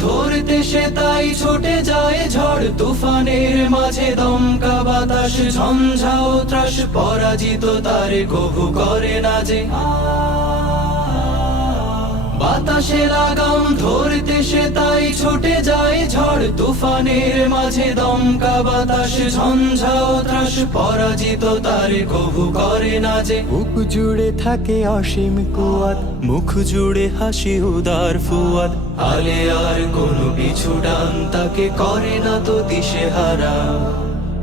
ধরতে সে তাই ছোটে যায় ঝড়, তুফানের মাঝে দমকা বাতাস ঝঞ্ঝাও ত্রাস, পরাজিত তার কভু করে না যে। বাতাসে লাগাম, ধরতে সে তাই ছুটে যায় ঝড়। তুফানের মাঝে দমকা বাতাস ঝঞ্ঝাও ত্রাস পরাজিত তারে। কভু করে না যে বুক জুড়ে থাকে অসীম কুয়াত মুখ জুড়ে হাসি উদার ফুয়াত আলে আর কোনো পিছু ডান তাকে করে না তো দিশে হারা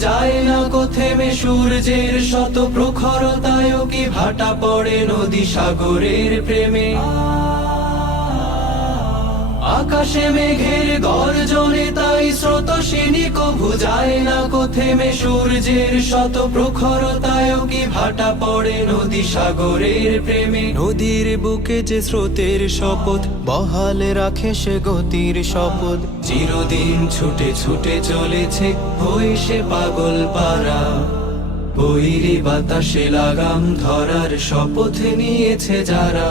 যায় না কোথেমে সূর্যের শত প্রখরতায় কি ভাটা পড়ে নদী সাগরের প্রেমে? আকাশে মেঘের গর্জনে তাই স্রোত স্রোতসিনী কভু যায় না কো থেমে সূর্যের শত প্রখরতায় কি ভাটা পড়ে নদী সাগরের প্রেমে? নদীর বুকে যে স্রোতের শপথ বহাল রাখে সে গতির শপথ। চিরদিন ছুটে ছুটে চলেছে হয়ে সে পাগল পারা বৈরি বাতাসে লাগাম ধরার শপথ নিয়েছে যারা।